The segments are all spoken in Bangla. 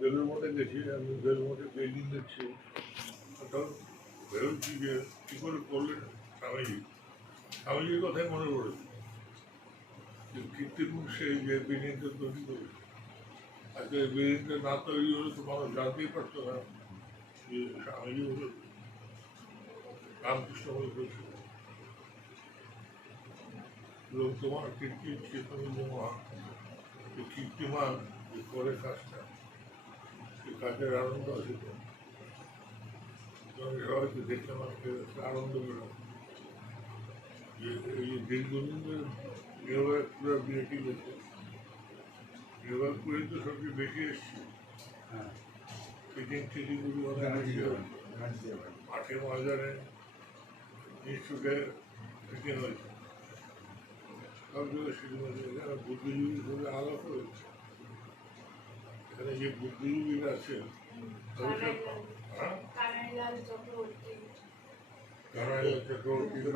বেলুর মধ্যে গেছি, আমি বেলুর মধ্যে বিল্ডিং দেখছি, তখন ভেবেছি যে কী করে করলেন স্বামীজি। স্বামীজির কথাই মনে পড়েছে যে কৃত্রিম সেই যে বিল্ডিংটা তৈরি করে, আজকে এই বিল্ডিংটা না তৈরি হলে তো মানুষ জানতেই পারতো না যে স্বামীজি হলো রামকৃষ্ণ বলে হয়েছিল। লোক তোমার কীর্তির চেতনী মহা, যে কীর্তিমান যে করে কাজটা, সে কাজের আনন্দ আছে তো। সবাইকে দেখে আমাকে আনন্দ পেলাম যে এই যে দীর্ঘদিনের নির্বাহ পুরো বিয়েটি গেছে, নির্বাহ করে তো সবচেয়ে বেশি এসছে। ফিটিং টিটিগুলি অনেক বেশি হয়েছে, মাঠে বাজারে ইনস্টিটিউটে ফিটিং হয়েছে, সব জায়গায় ফিটিং হয়েছে। এখানে বুদ্ধিজীবী সঙ্গে আলাপ হয়েছে, এখানে যে বুদ্ধিজীবীরা আছে তাদের সব কানাইলাল চক্রবর্তী,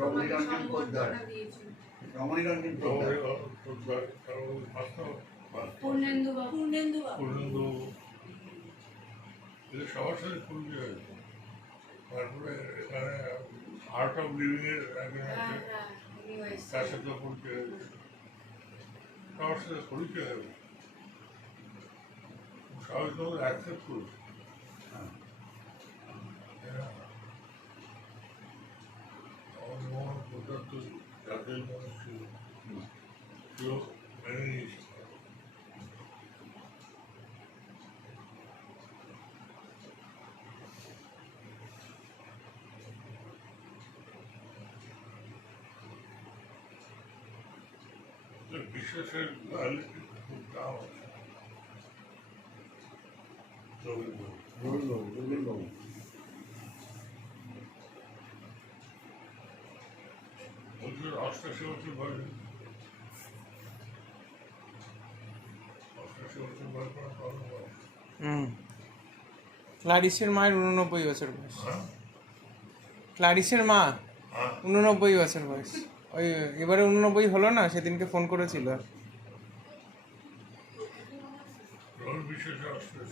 রমণীরঞ্জন পোদ্দার, পূর্ণেন্দু, এদের সবার সাথে পরিচয় হয়েছে। তারপরে এখানে আর্ট অফ লিভিং এর একজন আছে, তার সাথে পরিচয় হয়েছে, সবার সাথে পরিচয় হয়েছে, সবাই তোমাকে অ্যাকসেপ্ট করেছে। যাদের মানুষ ছিল সেও মেনে নিয়েছে। বিশ্বাসের কোয়ালিটি খুব দাম আছে। বলছিল 88 বছর বয়স, 88 বছর বয়স করা কারণ বয়স। ক্লারিসের মায়ের 89 বছর বয়স। ক্লারিসের মা 89 বছর বয়স। ওই এবারে 89 হলো না, সেদিনকে ফোন করেছিল।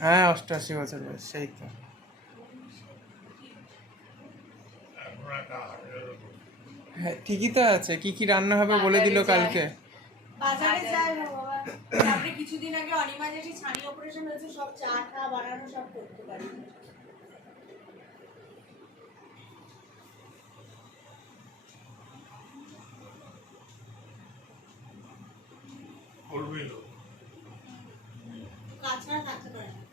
হ্যাঁ 88 বছর বয়স, সেই তো। হ্যাঁ ঠিকই তো আছে, কি কি রান্না হবে বলে দিল কালকে। বাজারে যায় না বাবা, তারপরে কিছুদিন আগে অনিমা জেঠি ছানি অপারেশন হয়েছে, সব চা টা বানানো সব করতে পারি। কাঁচা থাকতে পারে না।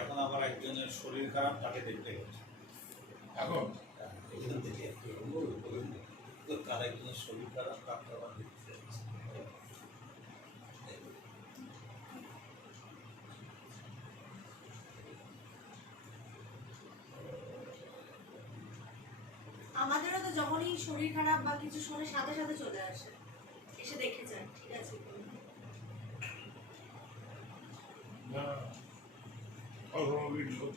এখন আবার একজনের শরীর খারাপ, তাকে দেখতে গেছে এখন এখান থেকে তার একজনের শরীর খারাপ, তাকে আবার দেখতে যাচ্ছে। আমাদেরও তো যখনই শরীর খারাপ বা কিছু শুনে সাথে সাথে চলে আসে, এসে দেখে যায়। ঠিক আছে, না অগ্রগতির লোক